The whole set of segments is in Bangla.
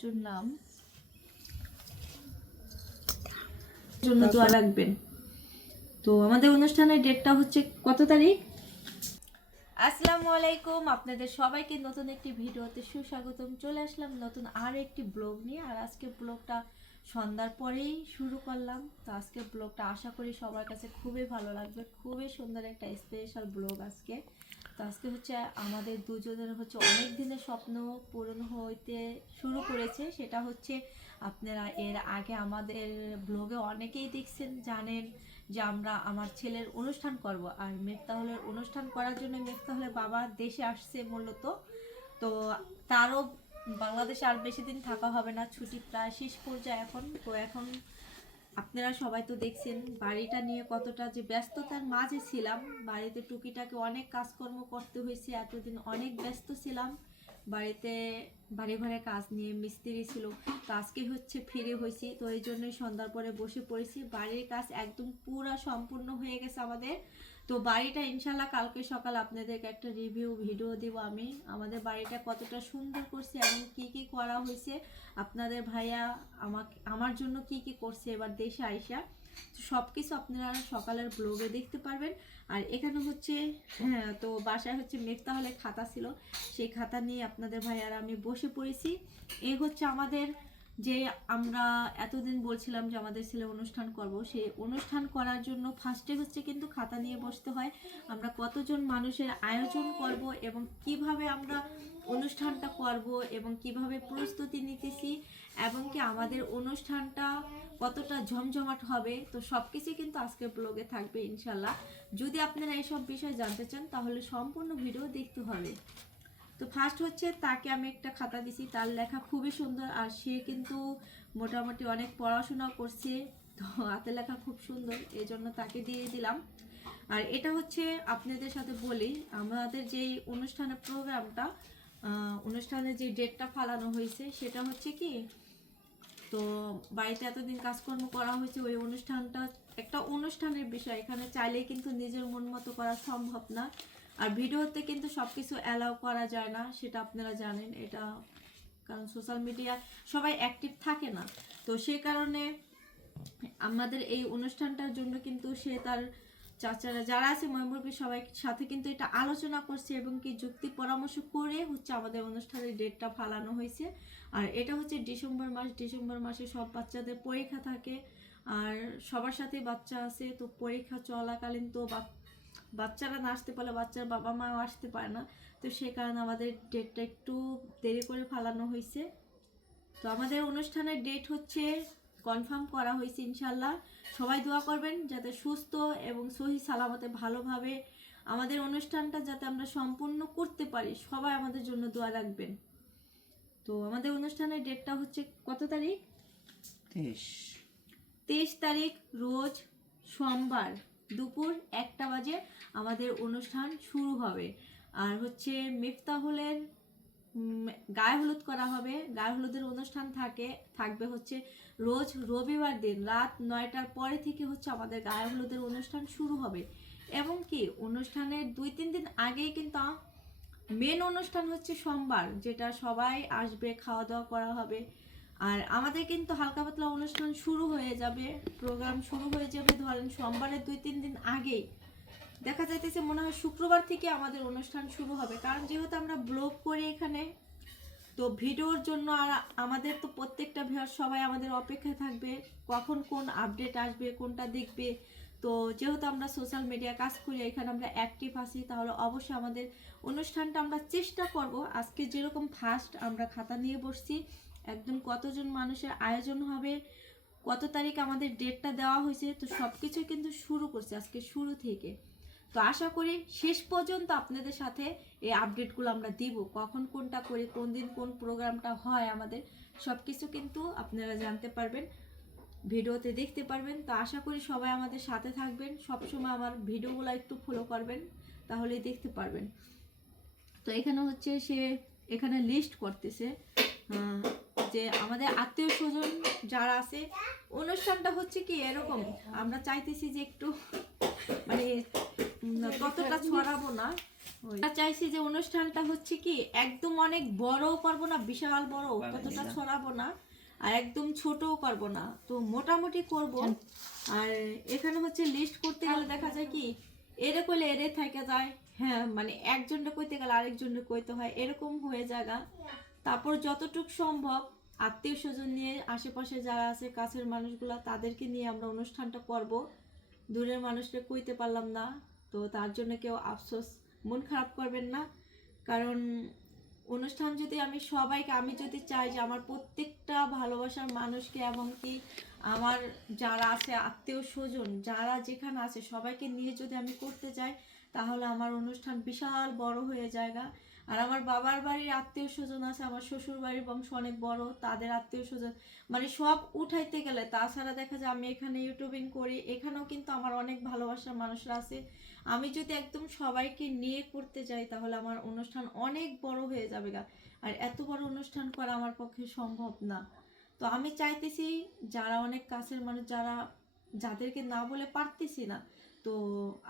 চুনলাম। জন্য দোয়া রাখবেন তো আমাদের অনুষ্ঠানের ডেটটা হচ্ছে কত তারিখ? আসসালামু আলাইকুম। আপনাদের সবাইকে নতুন একটি ভিডিওতে সুস্বাগতম। চলে আসলাম নতুন আর একটি ব্লগ নিয়ে। আর আজকে ব্লগটা সন্ধ্যার পরেই শুরু করলাম। তো আজকে ব্লগটা আশা করি সবার কাছে খুবই ভালো লাগবে। খুবই সুন্দর একটা স্পেশাল ব্লগ আজকে। আজকে হচ্ছে আমাদের দুজনের হচ্ছে অনেক দিনের স্বপ্ন পূরণ হইতে শুরু করেছে। সেটা হচ্ছে আপনারা এর আগে আমাদের ব্লগে অনেকেই দেখছেন, জানেন যে আমরা আমার ছেলের অনুষ্ঠান করব আর মেফতাহলের অনুষ্ঠান করার জন্য মেফতাহলের বাবা দেশে আসছে মূলত। তো তারও বাংলাদেশে আর বেশি দিন থাকা হবে না, ছুটি প্রায় শেষ পর্যায়ে এখন। তো এখন আপনারা সবাই তো দেখছেন, বাড়িটা নিয়ে কতটা যে ব্যস্ততার মাঝে ছিলাম। বাড়িতে টুকিটাকে অনেক কাজকর্ম করতে হয়েছে, এতদিন অনেক ব্যস্ত ছিলাম। বাড়িতে বাড়ি ঘরে কাজ নিয়ে মিস্ত্রি ছিল। তো আজকে হচ্ছে ফিরে হয়েছি। তো এই জন্যই সন্ধ্যার পরে বসে পড়েছি। বাড়ির কাজ একদম পুরা সম্পূর্ণ হয়ে গেছে আমাদের। তো বাড়িটা ইনশাল্লাহ কালকে সকাল আপনাদেরকে একটা রিভিউ ভিডিও দেবো আমি। আমাদের বাড়িটা কতটা সুন্দর করছে, এবং কি কি করা হয়েছে। আপনাদের ভাইয়া আমাকে, আমার জন্য কি কি করছে, এবার দেশে আইসা সব কিছু আপনারা সকালের ব্লগে দেখতে পারবেন। আর এখানে হচ্ছে হ্যাঁ তো বাসায় হচ্ছে মেঘতা হলে খাতা ছিল। সেই খাতা নিয়ে আপনাদের ভাই আর আমি বসে পড়েছি। এই হচ্ছে আমাদের যে আমরা এতদিন বলছিলাম যে আমাদের ছেলে অনুষ্ঠান করব, সেই অনুষ্ঠান করার জন্য ফার্স্টে হচ্ছে কিন্তু খাতা নিয়ে বসতে হয়। আমরা কতজন মানুষের আয়োজন করব এবং কীভাবে আমরা অনুষ্ঠানটা করব এবং কীভাবে প্রস্তুতি নিতেছি এবং কি আমাদের অনুষ্ঠানটা কতটা ঝমঝমাট হবে, তো সব কিছুই কিন্তু আজকের ব্লগে থাকবে ইনশাল্লাহ যদি আপনারা এইসব বিষয় জানতে চান, তাহলে সম্পূর্ণ ভিডিও দেখতে হবে। তো ফার্স্ট হচ্ছে তাকে আমি একটা খাতা দিছি, তার লেখা খুবই সুন্দর আর সে কিন্তু মোটামুটি অনেক পড়াশোনা করছে, তো হাতে লেখা খুব সুন্দর, এই জন্য তাকে দিয়ে দিলাম। আর এটা হচ্ছে আপনাদের সাথে বলি, আমাদের যেই অনুষ্ঠানের প্রোগ্রামটা অনুষ্ঠানের যে ডেটটা ফালানো হয়েছে, সেটা হচ্ছে কি, তো বাড়িতে এতদিন কাজকর্ম করা হয়েছে, ওই অনুষ্ঠানটা একটা অনুষ্ঠানের বিষয়, এখানে চাইলে কিন্তু নিজের মন মতো করা সম্ভব না। আর ভিডিওতে কিন্তু সব কিছু অ্যালাউ করা যায় না, সেটা আপনারা জানেন। এটা কারণ সোশ্যাল মিডিয়া সবাই অ্যাক্টিভ থাকে না। তো সে কারণে আমাদের এই অনুষ্ঠানটার জন্য কিন্তু সে তার চাচারা যারা আছে ময়মুরবি সবাই সাথে কিন্তু এটা আলোচনা করছে এবং কি যুক্তি পরামর্শ করে হচ্ছে আমাদের অনুষ্ঠানের ডেটটা ফালানো হয়েছে। আর এটা হচ্ছে ডিসেম্বর মাস। ডিসেম্বর মাসে সব বাচ্চাদের পরীক্ষা থাকে। আর সবার সাথে বাচ্চা আছে, তো পরীক্ষা চলাকালীন তো বাচ্চারা না আসতে পারলে বাচ্চার বাবা মাও আসতে পারে না। তো সে কারণে আমাদের ডেটটা একটু দেরি করে ফালানো হয়েছে। তো আমাদের অনুষ্ঠানের ডেট হচ্ছে কনফার্ম করা হয়েছে ইনশাল্লাহ সবাই দোয়া করবেন যাতে সুস্থ এবং সহি সালামতে ভালোভাবে আমাদের অনুষ্ঠানটা যাতে আমরা সম্পূর্ণ করতে পারি। সবাই আমাদের জন্য দোয়া রাখবেন। তো আমাদের অনুষ্ঠানের ডেটটা হচ্ছে কত তারিখ? তেইশ। তেইশ তারিখ রোজ সোমবার। দুপুর একটা বাজে আমাদের অনুষ্ঠান শুরু হবে। আর হচ্ছে মিফতাহুলের গায়ে হলুদ করা হবে। গায়ে হলুদের অনুষ্ঠান থাকে, থাকবে হচ্ছে রোজ রবিবার দিন রাত নয়টার পরে থেকে হচ্ছে আমাদের গায়ে হলুদের অনুষ্ঠান শুরু হবে। এবং কি, অনুষ্ঠানের দুই তিন দিন আগেই কিন্তু মেন অনুষ্ঠান হচ্ছে সোমবার, যেটা সবাই আসবে, খাওয়া দাওয়া করা হবে। আর আমাদের কিন্তু হালকা পাতলা অনুষ্ঠান শুরু হয়ে যাবে প্রোগ্রাম শুরু হয়ে যাবে ধরেন সোমবারের দুই, তিন দিন আগেই দেখা যাইতেছে মনে হয় শুক্রবার থেকে আমাদের অনুষ্ঠান শুরু হবে। কারণ যেহেতু আমরা ব্লগ করি এখানে, তো ভিডিওর জন্য আর আমাদের তো প্রত্যেকটা ভিউয়ার সবাই আমাদের অপেক্ষায় থাকবে, কখন কোন আপডেট আসবে, কোনটা দেখবে। তো যেহেতু আমরা সোশ্যাল মিডিয়া কাজ করি, এখানে আমরা অ্যাক্টিভ আছি, তাহলে অবশ্যই আমাদের অনুষ্ঠানটা আমরা চেষ্টা করব। আজকে যেরকম ফার্স্ট আমরা খাতা নিয়ে বসছি একদম কতজন মানুষের আয়োজন হবে, কত তারিখ আমাদের ডেটটা দেওয়া হয়েছে, তো সব কিছুই কিন্তু শুরু করছে আজকে শুরু থেকে। তো আশা করি শেষ পর্যন্ত আপনাদের সাথে এই আপডেটগুলো আমরা দিব, কখন কোনটা করি, কোন দিন কোন প্রোগ্রামটা হয় আমাদের সব কিছু কিন্তু আপনারা জানতে পারবেন, ভিডিওতে দেখতে পারবেন। তো আশা করি সবাই আমাদের সাথে থাকবেন, সবসময় আমার ভিডিওগুলো একটু ফলো করবেন, তাহলেই দেখতে পারবেন। তো এখানে হচ্ছে সে, এখানে লিস্ট করতেছে যে আমাদের আত্মীয় স্বজন যারা আছে অনুষ্ঠানটা হচ্ছে কি এরকম। আমরা চাইতেছি যে একটু মানে ততটা ছড়াবো না। আর চাইছি যে অনুষ্ঠানটা হচ্ছে কি একদম অনেক বড় করব না বিশাল বড় ততটা ছড়াবো না আর একদম ছোটও করব না। তো মোটামুটি করব। আর এখানে হচ্ছে লিস্ট করতে গেলে দেখা যায় কি এরে কইলে এরে থেকে যায়। হ্যাঁ মানে একজনটা কইতে গেলে আরেকজনটা কইতে হয় এরকম হয়ে জায়গা তারপর যতটুক সম্ভব আত্মীয় স্বজন নিয়ে আশেপাশে যারা আছে, কাছের মানুষগুলো, তাদেরকে নিয়ে আমরা অনুষ্ঠানটা করব। দূরের মানুষকে কইতে পারলাম না, তো তার জন্য কেউ আফসোস, মন খারাপ করবেন না। কারণ অনুষ্ঠান যদি আমি সবাইকে, আমি যদি চাই যে আমার প্রত্যেকটা ভালোবাসার মানুষকে এবং কি আমার যারা আছে, আত্মীয় স্বজন, যারা যেখানে আছে, সবাইকে নিয়ে যদি আমি করতে চাই, তাহলে আমার অনুষ্ঠান বিশাল বড় হয়ে জায়গা আর আমার বাবার বাড়ির আত্মীয় স্বজন আছে, আমার শ্বশুর বাড়ির বংশ অনেক বড়, তাদের আত্মীয় স্বজন মানে সব উঠাইতে গেলে, তাছাড়া দেখা যায় আমি এখানে ইউটিউবিং করি, এখানেও কিন্তু আমার অনেক ভালোবাসার মানুষরা আছে। আমি যদি একদম সবাইকে নিয়ে করতে যাই, তাহলে আমার অনুষ্ঠান অনেক বড় হয়ে যাবে গা। আর এত বড় অনুষ্ঠান করা আমার পক্ষে সম্ভব না। তো আমি চাইতেছি, যারা অনেক কাছের মানুষ, যারা, যাদেরকে না বলে পারতেছি না তো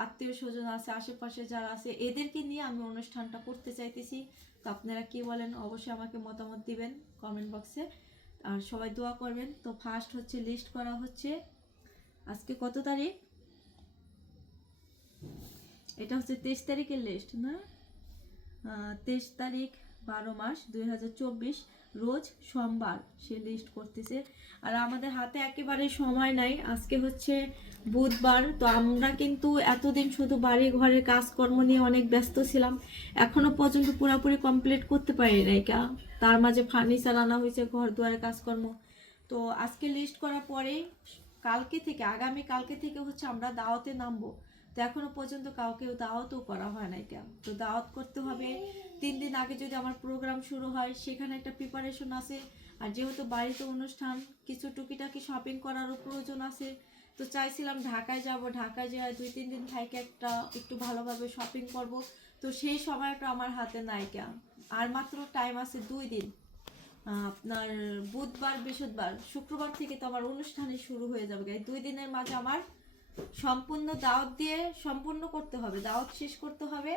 আত্মীয় স্বজন আছে, আশেপাশে যারা আছে, এদেরকে নিয়ে আমি অনুষ্ঠানটা করতে চাইতেছি। তো আপনারা কি বলেন, অবশ্যই আমাকে মতামত দিবেন কমেন্ট বক্সে আর সবাই দোয়া করবেন। তো ফার্স্ট হচ্ছে লিস্ট করা হচ্ছে। আজকে কত তারিখ? এটা হচ্ছে তেইশ তারিখের লিস্ট না? তেইশ তারিখ বারো মাস দুই হাজার চব্বিশ, রোজ সোমবার সে লিস্ট করতেছে। আর আমাদের হাতে একেবারে সময় নাই। আজকে হচ্ছে বুধবার, তো আমরা কিন্তু এতদিন শুধু বাড়ি ঘরের কাজকর্ম নিয়ে অনেক ব্যস্ত ছিলাম, এখনও পর্যন্ত পুরোপুরি কমপ্লিট করতে পারি নাই কা। তার মাঝে ফার্নিচার আনা হয়েছে ঘর দুয়ারে কাজকর্ম। তো আজকে লিস্ট করার পরে কালকে থেকে, আগামী কালকে থেকে হচ্ছে আমরা দাওয়াতে নামবো। তো এখনও পর্যন্ত কাউকে দাওয়াতও করা হয় নাই কেন তো দাওয়াত করতে হবে। তিন দিন আগে যদি আমার প্রোগ্রাম শুরু হয়, সেখানে একটা প্রিপারেশন আছে। আর যেহেতু বাড়িতে অনুষ্ঠান, কিছু টুকিটাকি শপিং করারও প্রয়োজন আছে তো চাইছিলাম ঢাকায় যাব, ঢাকায় যাওয়া দুই, তিন দিন থেকে একটা একটু ভালোভাবে শপিং করব। তো সেই সময়টা আমার হাতে নাই কেন আর মাত্র টাইম আছে দুই দিন। আপনার বুধবার, বৃহস্পতিবার, শুক্রবার থেকে তো আমার অনুষ্ঠানে শুরু হয়ে যাবে। এই দুই দিনের মাঝে আমার সম্পূর্ণ দাওয়াত দিয়ে সম্পূর্ণ করতে হবে। দাওয়াত শেষ করতে হবে।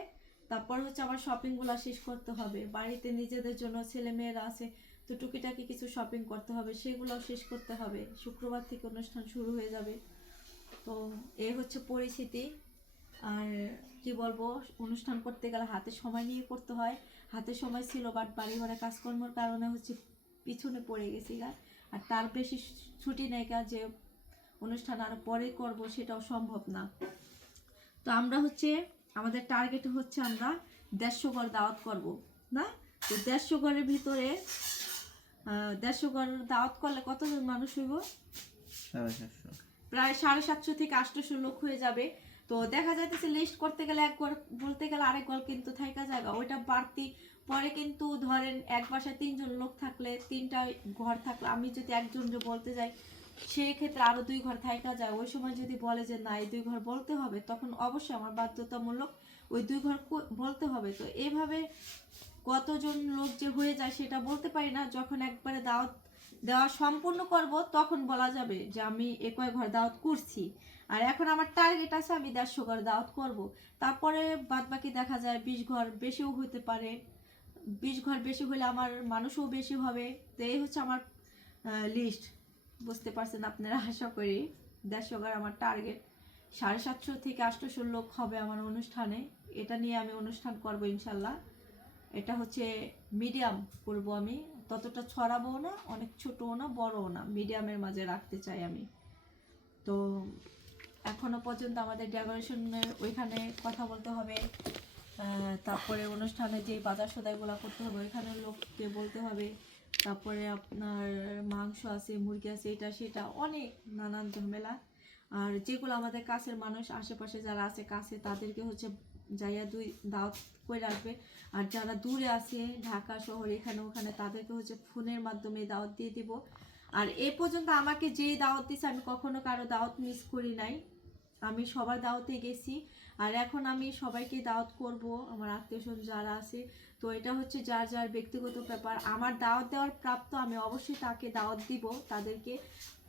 তারপর হচ্ছে আমার শপিংগুলো শেষ করতে হবে। বাড়িতে নিজেদের জন্য ছেলে মেয়েরা আছে তো টুকিটাকি কিছু শপিং করতে হবে, সেগুলোও শেষ করতে হবে। শুক্রবার থেকে অনুষ্ঠান শুরু হয়ে যাবে। তো এই হচ্ছে পরিস্থিতি। আর কি বলব, অনুষ্ঠান করতে গেলে হাতে সময় নিয়ে করতে হয়। হাতে সময় ছিল বাট বাড়ি ঘরে কাজকর্মের কারণে হচ্ছে পিছনে পড়ে গেছি গা। আর তার বেশি ছুটি নেই গা যে অনুষ্ঠান আরও পরে করব, সেটাও সম্ভব না। তো আমরা হচ্ছে, আমাদের টার্গেট হচ্ছে আমরা দেড়শো ঘর দাওয়াত করব, না? তো দেড়শো ঘরের ভিতরে দেড়শো ঘর দাওয়াত করলে কতজন মানুষ হইব? প্রায় সাড়ে সাতশো থেকে আটশো লোক হয়ে যাবে। তো দেখা যাইতেছে লিস্ট করতে গেলে এক ঘর বলতে গেলে আরেক ঘর কিন্তু থাকা জায়গা। ওইটা বাড়তি। পরে কিন্তু ধরেন এক বাসায় তিনজন লোক থাকলে তিনটা ঘর থাকলে আমি যদি একজন বলতে যাই সেই ক্ষেত্রে আরও দুই ঘর থাকা যায়। ওই সময় যদি বলে যে, না, এই দুই ঘর বলতে হবে, তখন অবশ্যই আমার বাধ্যতামূলক ওই দুই ঘর বলতে হবে। তো এইভাবে কতজন লোক যে হয়ে যায় সেটা বলতে পারি না। যখন একবারে দাওয়াত দেওয়া সম্পূর্ণ করব, তখন বলা যাবে যে, আমি এ কয় ঘর দাওয়াত করছি। আর এখন আমার টার্গেট আছে, আমি দেড়শো ঘর দাওয়াত করব। তারপরে বাদ বাকি দেখা যায় বিশ ঘর বেশিও হতে পারে। বিশ ঘর বেশি হলে আমার মানুষও বেশি হবে। তো এই হচ্ছে আমার লিস্ট বুঝতে পারছেন আপনারা, আশা করি। দেড়শো ঘর আমার টার্গেট সাড়ে সাতশো থেকে আটশোশো লোক হবে আমার অনুষ্ঠানে। এটা নিয়ে আমি অনুষ্ঠান করব ইনশাল্লাহ। এটা হচ্ছে মিডিয়াম করব আমি। ততটা ছড়াবো না, অনেক ছোটও না, বড়ও না। মিডিয়ামের মাঝে রাখতে চাই আমি। তো এখনও পর্যন্ত আমাদের ডেকোরেশনের ওইখানে কথা বলতে হবে। তারপরে অনুষ্ঠানে যে বাজার সদাইগুলো করতে হবে ওইখানে লোককে বলতে হবে। তারপরে আপনার মাংস আছে, মুরগি আছে, এটা সেটা, অনেক নানান ঝামেলা। আর যেগুলো আমাদের কাছের মানুষ, আশেপাশে যারা আছে কাছে, তাদেরকে হচ্ছে যাইয়া দুই, দাওয়াত করে রাখবে। আর যারা দূরে আছে, ঢাকা শহর, এখানে ওখানে, তাদেরকে হচ্ছে ফোনের মাধ্যমে দাওয়াত দিয়ে দিব। আর এ পর্যন্ত আমাকে যেই দাওয়াত দিচ্ছে আমি কখনো কারও দাওয়াত মিস করি নাই। আমি সবার দাওয়াতে গেছি। আর এখন আমি সবাইকে দাওয়াত করব, আমার আত্মীয় স্বজন যারা আছে। তো এটা হচ্ছে যার যার ব্যক্তিগত ব্যাপার। আমার দাওয়াত দেওয়ার প্রাপ্ত আমি অবশ্যই তাকে দাওয়াত দিব, তাদেরকে।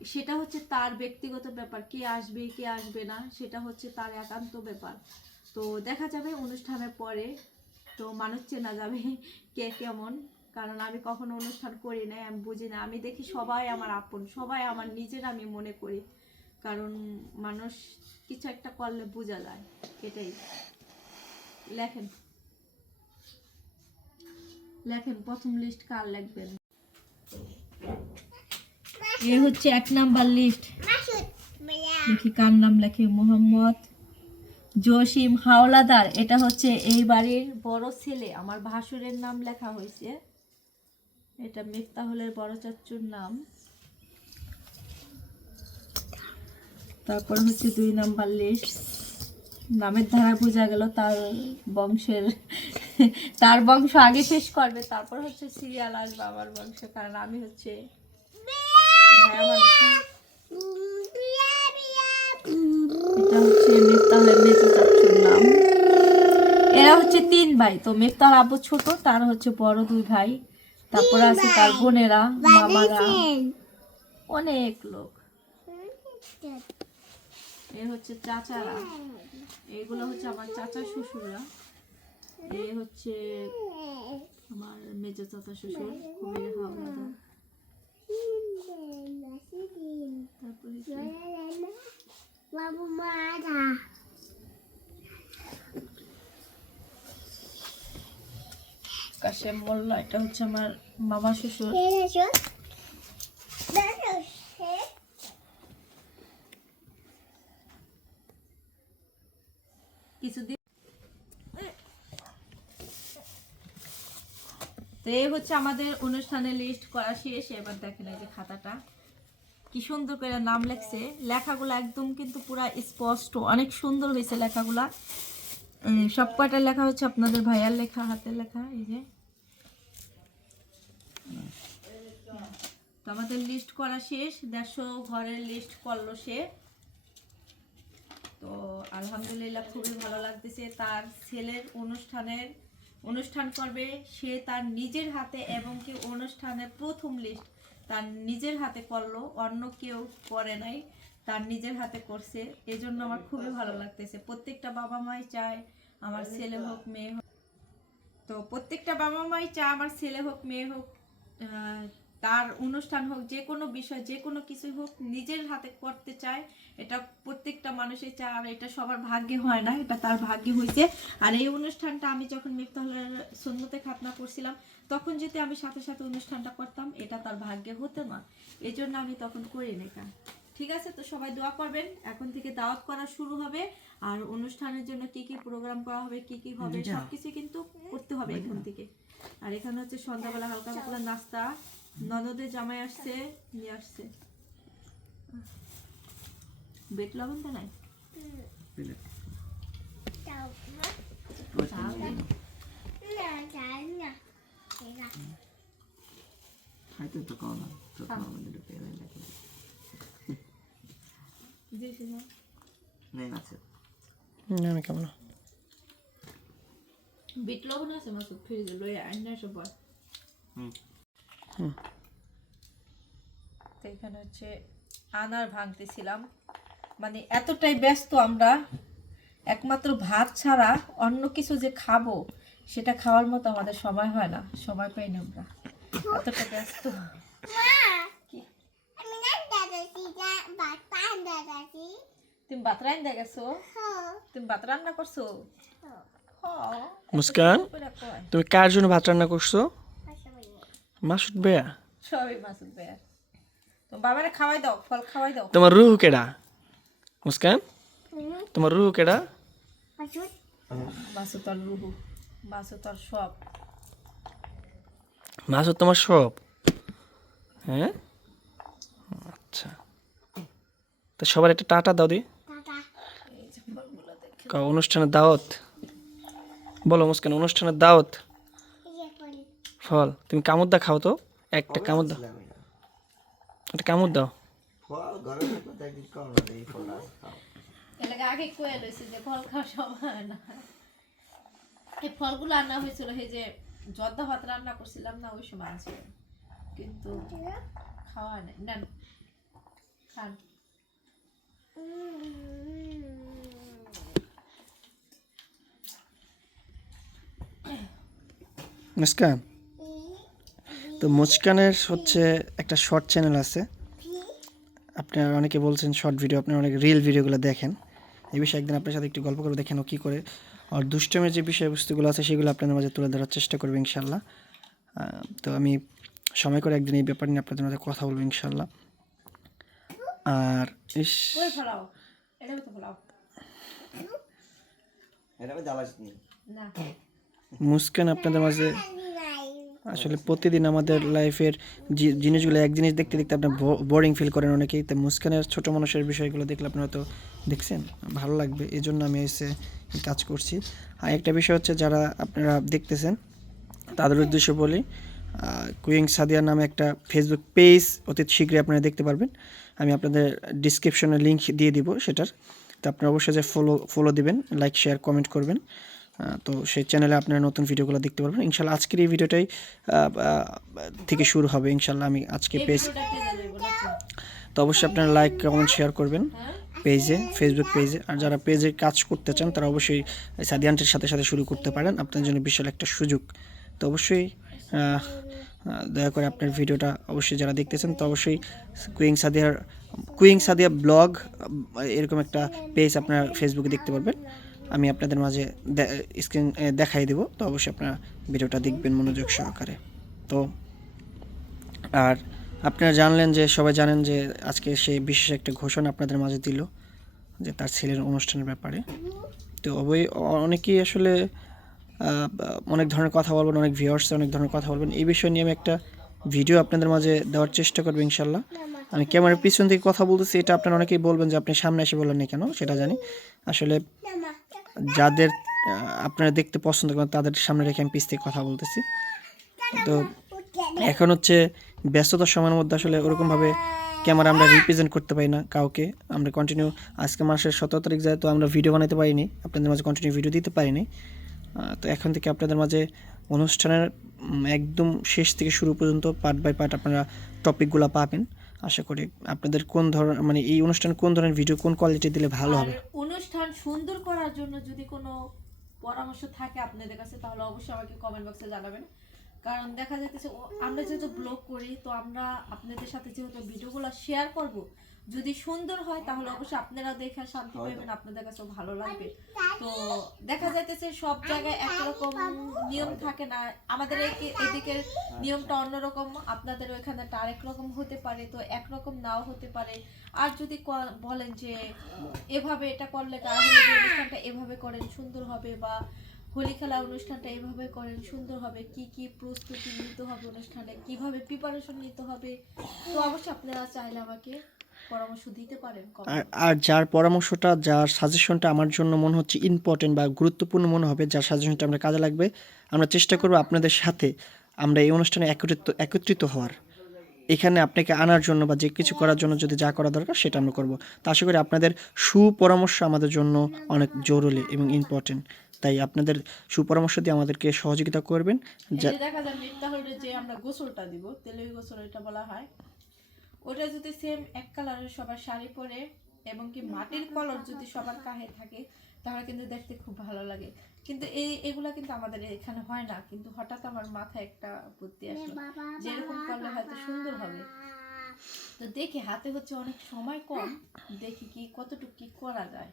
সেটা হচ্ছে তার ব্যক্তিগত ব্যাপার, কে আসবে কে আসবে না, সেটা হচ্ছে তার একান্ত ব্যাপার। তো দেখা যাবে অনুষ্ঠানের পরে। তো মানুষ চেনা যাবে কে কেমন, কারণ আমি কখনো অনুষ্ঠান করি না আমি বুঝি না। আমি দেখি সবাই আমার আপন, সবাই আমার নিজের আমি মনে করি। কারণ মানুষ কিছু একটা করলে বোঝা যায়, এটাই। লেখেন। লেখেন, প্রথম লিস্ট কার লিখবেন? এ হচ্ছে এক নাম্বার লিস্ট দেখি কার নাম লেখে, মোহাম্মদ জসিম হাওলাদার। এটা হচ্ছে এই বাড়ির বড় ছেলে, আমার ভাসুরের নাম লেখা হয়েছে। এটা মিফতাহুলের বড় চাচ্চুর নাম। তারপর হচ্ছে দুই নাম্বার লিস্ট নামের ধারা বোঝা গেল তার বংশের, তার বংশ আগে শেষ করবে, তারপর হচ্ছে সিরিয়াল আসবে আমার বংশ, কারণ আমি হচ্ছে এটা হচ্ছে মিফতাহের মেজো চাচ্চুর নাম। এরা হচ্ছে তিন ভাই, তো মিফতার আব্বু ছোট, তার হচ্ছে বড় দুই ভাই, তারপরে আছে তার বোনেরা, মামারা। অনেক লোক। এ হচ্ছে চাচারা। এগুলো হচ্ছে আমার চাচা শ্বশুররা। এ হচ্ছে আমার মেজো চাচা শ্বশুর, খুবই কি? কাশেম মোল্লা এটা হচ্ছে আমার মামা শ্বশুর। তো এই হচ্ছে আমাদের অনুষ্ঠানের লিস্ট করা শেষ, এবার দেখেন এই যে খাতাটা। কি সুন্দর করে নাম লেখছে। লেখাগুলো একদম কিন্তু পুরা স্পষ্ট, অনেক সুন্দর হয়েছে লেখাগুলা। সব কয়টা লেখা হচ্ছে আপনাদের ভাইয়ার লেখা, হাতের লেখা, এই যে? তো আমাদের লিস্ট করা শেষ, দেড়শো ঘরের লিস্ট করল সে। তো আলহামদুলিল্লাহ খুবই ভালো লাগতেছে। তার ছেলের অনুষ্ঠানের অনুষ্ঠান করবে। সে তার নিজের হাতে এবং কি অনুষ্ঠানের প্রথম লিস্ট তার নিজের হাতে করল, অন্য কেউ করে নাই, তার নিজের হাতে করছে। এজন্য আমার খুবই ভালো লাগতেছে। প্রত্যেকটা বাবা মাই চায় আমার ছেলে হোক, মেয়ে হোক। তো প্রত্যেকটা বাবা মাই চায় আমার ছেলে হোক, মেয়ে হোক তার অনুষ্ঠান হোক যে কোনো বিষয় যে কোনো কিছু হোক নিজের হাতে করতে চায় এটা প্রত্যেকটা মানুষের চায় আর এটা সবার ভাগ্যে হয় না এটা তার ভাগ্যে হয়েছে। আর এই অনুষ্ঠানটা আমি যখন মিফতাহুলের সুন্নতে খাতনা করছিলাম তখন যদি আমি সাথে সাথে অনুষ্ঠানটা করতাম এটা তার ভাগ্যে হতো না। এই জন্য আমি তখন করি না কাজ ঠিক আছে তো সবাই দোয়া করবেন। এখন থেকে দাওয়াত করা শুরু হবে। আর অনুষ্ঠানের জন্য কি কি প্রোগ্রাম করা হবে কি কি হবে সবকিছু কিন্তু করতে হবে এখন থেকে। আর এখানে হচ্ছে সন্ধ্যাবেলা হালকা পাতলা নাস্তা ননদের জামাই আসছে নিয়ে আসছে। বেট লবণ তো নাই? খাইতে তো কম না তো খাওয়া মানে একটু লাগে দিয়েছি না নেই আছে আমি কেমন বিট লবণ আছে মাসুদ ফ্রিজে লইয়া আইনা এসব বল তো এখানে হচ্ছে আনার ভাঙতেছিলাম। মানে এতটাই ব্যস্ত আমরা একমাত্র ভাত ছাড়া অন্য কিছু যে খাব সেটা খাওয়ার মতো আমাদের সময় হয় না সময় পাই না আমরা। এতটা ব্যস্ত। তুমি ভাত রান্না গেছো? তুমি ভাত রান্না করছ? হ্যাঁ, মুস্কান? কয়। তুমি কার জন্য ভাত রান্না করছ? মাসুদ বেয়া সবই মাসুদ ভাইয়ার তো বাবারে খাওয়াই দাও ফল খাওয়াই দাও। তোমার রুহু কেডা? মুস্কান? তোমার রুহু কেডা? বাসু তোর রুহু। বাসু তোর সব। মাসুদ তোমার সব? হ্যাঁ? আচ্ছা। তা সবার একটা টাটা দাও দি। অনুষ্ঠানের দাওয়াত? বলো মুস্কান অনুষ্ঠানের দাওয়াত? ফল। তুমি কামড় দা খাও তো। একটা কামড় দাও। একটা কামড় দাও। ফল ঘরে থাকলে তো একদিন কম না এই ফল খাও। এলাকা আগে কয়ে লইছে যে ফল খাওয়া সময় না। এই ফলগুলো রান্না হয়েছিল এই যে জর্দা ভাত রান্না করছিলাম না ওই সময় আছে কিন্তু খাওয়া নাই না খান। মুস্কান তো মুস্কানের হচ্ছে একটা শর্ট চ্যানেল আছে। আপনারা অনেকে বলছেন শর্ট ভিডিও আপনারা অনেক রিল ভিডিওগুলো দেখেন। এই বিষয়ে একদিন আপনার সাথে একটু গল্প করে দেখেন ও কী করে। আর দুষ্টমের যে বিষয়বস্তুগুলো আছে সেগুলো আপনাদের মাঝে তুলে ধরার চেষ্টা করব ইনশাল্লাহ। তো আমি সময় করে একদিন এই ব্যাপার নিয়ে আপনাদের মাঝে কথা বলব ইনশাল্লাহ। আর ইস ওই ফলাও এটা তো ফলাও। এটা আমি জ্বালাস নি। না মুস্কান আপনাদের মাঝে আসলে প্রতিদিন আমাদের লাইফের জিনিসগুলো এক জিনিস দেখতে দেখতে আপনার বোরিং ফিল করেন অনেকেই। তো মুস্কানের ছোট মানুষের বিষয়গুলো দেখলে আপনারা তো দেখছেন, ভালো লাগবে। এই জন্য আমি এসে কাজ করছি। আর একটা বিষয় হচ্ছে যারা আপনারা দেখতেছেন, তাদের উদ্দেশ্য বলি কুইং সাদিয়া নামে একটা ফেসবুক পেজ অতি শীঘ্রই আপনারা দেখতে পারবেন। আমি আপনাদের ডিসক্রিপশনে লিঙ্ক দিয়ে দিব সেটার। তো আপনারা অবশ্যই যে ফলো ফলো দিবেন লাইক শেয়ার কমেন্ট করবেন। তো সেই চ্যানেলে আপনারা নতুন ভিডিওগুলো দেখতে পারবেন। ইনশাল্লাহ আজকের এই ভিডিওটাই থেকে শুরু হবে। ইনশাল্লাহ আমি আজকে পেজ? তো অবশ্যই আপনারা লাইক কমেন্ট শেয়ার করবেন পেজে ফেসবুক পেজে আর যারা পেজে কাজ করতে চান তারা অবশ্যই সাদিয়ান্টের সাথে সাথে শুরু করতে পারেন। আপনার জন্য বিশাল একটা সুযোগ। তো অবশ্যই দয়া করে আপনার ভিডিওটা অবশ্যই যারা দেখতেছেন তো অবশ্যই কুইং সাদিয়ার কুইং সাদিয়া ব্লগ এরকম একটা পেজ আপনারা ফেসবুকে দেখতে পারবেন। আমি আপনাদের মাঝে স্ক্রিন দেখাই দেবো। তো অবশ্যই আপনারা ভিডিওটা দেখবেন মনোযোগ সহকারে। তো, আর আপনারা জানলেন যে, সবাই জানেন যে, আজকে সে বিশেষ একটা ঘোষণা আপনাদের মাঝে দিল, যে তার ছেলের অনুষ্ঠানের ব্যাপারে। তো অবৈ অনেকেই আসলে অনেক ধরনের কথা বলবেন, অনেক ভিউয়ার্স অনেক ধরনের কথা বলবেন। এই বিষয় নিয়ে আমি একটা ভিডিও আপনাদের মাঝে দেওয়ার চেষ্টা করব ইনশাল্লাহ আমি ক্যামেরার পিছন থেকে কথা বলতেছি, এটা আপনারা অনেকেই বলবেন যে, আপনি সামনে এসে বললেন না কেন, সেটা জানি। আসলে যাদের আপনারা দেখতে পছন্দ করেন, তাদের সামনে রেখে আমি পিছ থেকে কথা বলতেছি। তো এখন হচ্ছে ব্যস্ততার সময়ের মধ্যে আসলে ওরকমভাবে ক্যামেরা আমরা রিপ্রেজেন্ট করতে পারি না কাউকে। আমরা কন্টিনিউ আজকে মাসের সতেরো তারিখ যায়, তো আমরা ভিডিও বানাতে পারিনি। আপনাদের মাঝে কন্টিনিউ ভিডিও দিতে পারিনি। তো এখন থেকে আপনাদের মাঝে অনুষ্ঠানের একদম শেষ থেকে শুরু পর্যন্ত পার্ট বাই পার্ট আপনারা টপিকগুলো পাবেন। আশা করি আপনাদের কোন ধরনের মানে এই অনুষ্ঠান কোন ধরনের ভিডিও কোন কোয়ালিটি দিলে ভালো হবে? অনুষ্ঠান সুন্দর করার জন্য যদি কোনো পরামর্শ থাকে আপনাদের কাছে তাহলে অবশ্যই আমাকে কমেন্ট বক্সে জানাবেন। কারণ দেখা যাচ্ছে আমরা যেহেতু ব্লগ করি তো আমরা আপনাদের সাথে যেহেতু ভিডিওগুলো শেয়ার করব যদি সুন্দর হয় তাহলে অবশ্যই আপনারা দেখে শান্তি পাবেন আপনাদের কাছেও ভালো লাগবে। তো দেখা যাইতেছে সব জায়গায় একরকম নিয়ম থাকে না। আমাদের এদিকের নিয়মটা অন্যরকম আপনাদের ওইখানেটা আরেক রকম হতে পারে তো একরকম নাও হতে পারে। আর যদি বলেন যে এভাবে এটা করলে হলুদের অনুষ্ঠানটা এভাবে করেন সুন্দর হবে বা হোলি খেলা অনুষ্ঠানটা এভাবে করেন সুন্দর হবে কি কি প্রস্তুতি নিতে হবে অনুষ্ঠানে কীভাবে প্রিপারেশন নিতে হবে তো অবশ্যই আপনারা চাইলে আমাকে পরামর্শ দিতে পারেন আর যার পরামর্শটা যার সাজেশনটা আমার জন্য মনে হচ্ছে ইম্পর্টেন্ট বা গুরুত্বপূর্ণ মনে হবে যার সাজেশনটা আমরা কাজে লাগবে আমরা চেষ্টা করব আপনাদের সাথে আমরা এই অনুষ্ঠানে একত্রিত একত্রিত হওয়ার। এখানে আপনাকে আনার জন্য বা যে কিছু করার জন্য যদি যা করা দরকার সেটা আমরা করব। তা আশা করি আপনাদের সুপরামর্শ আমাদের জন্য অনেক জরুরি এবং ইম্পর্টেন্ট তাই আপনাদের সুপরামর্শ দিয়ে আমাদেরকে সহযোগিতা করবেন। দেখা যায় যে আমরা গোসলটা দিব তেলের গোসল এটা বলা হয়। ওটা যদি সেম এক কালারের সবার শাড়ি পরে এবং কি মাটির কলর যদি সবার কাহে থাকে তাহলে কিন্তু দেখতে খুব ভালো লাগে। কিন্তু এই এগুলা কিন্তু আমাদের এখানে হয় না। কিন্তু হঠাৎ আমার মাথায় একটা বুদ্ধি আসলো। যে এরকম করলে হয়তো সুন্দর হবে। তো দেখি হাতে হচ্ছে অনেক সময় কম। দেখি কি কতটুকু কি করা যায়।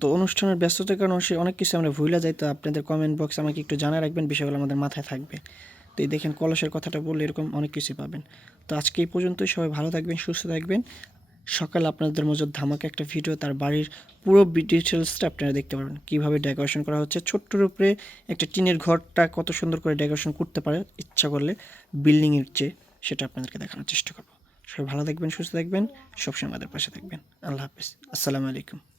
তো অনুষ্ঠানের ব্যস্ততার কারণে সে অনেক কিছু আমরা ভুলে যাই। তো আপনাদের কমেন্ট বক্স আমাকে একটু জানা রাখবেন। বিষয়গুলো আমাদের মাথায় থাকবে। তো এই দেখেন কলসের কথাটা বললে এরকম অনেক কিছুই পাবেন। তো আজকে এই পর্যন্তই, সবাই ভালো থাকবেন, সুস্থ থাকবেন। সকালে আপনাদের মধ্যে ধামাকা একটা ভিডিও তার বাড়ির পুরো ডিটেলসটা আপনারা দেখতে পারবেন। কীভাবে ডেকোরেশন করা হচ্ছে, ছোট্টর উপরে একটা টিনের ঘরটা কত সুন্দর করে ডেকোরেশন করতে পারে, ইচ্ছা করলে বিল্ডিংয়ের চেয়ে সেটা আপনাদেরকে দেখানোর চেষ্টা করব। সবাই ভালো থাকবেন, সুস্থ থাকবেন, সবসময় আমাদের পাশে থাকবেন। আল্লাহ হাফিজ। আসসালামু আলাইকুম।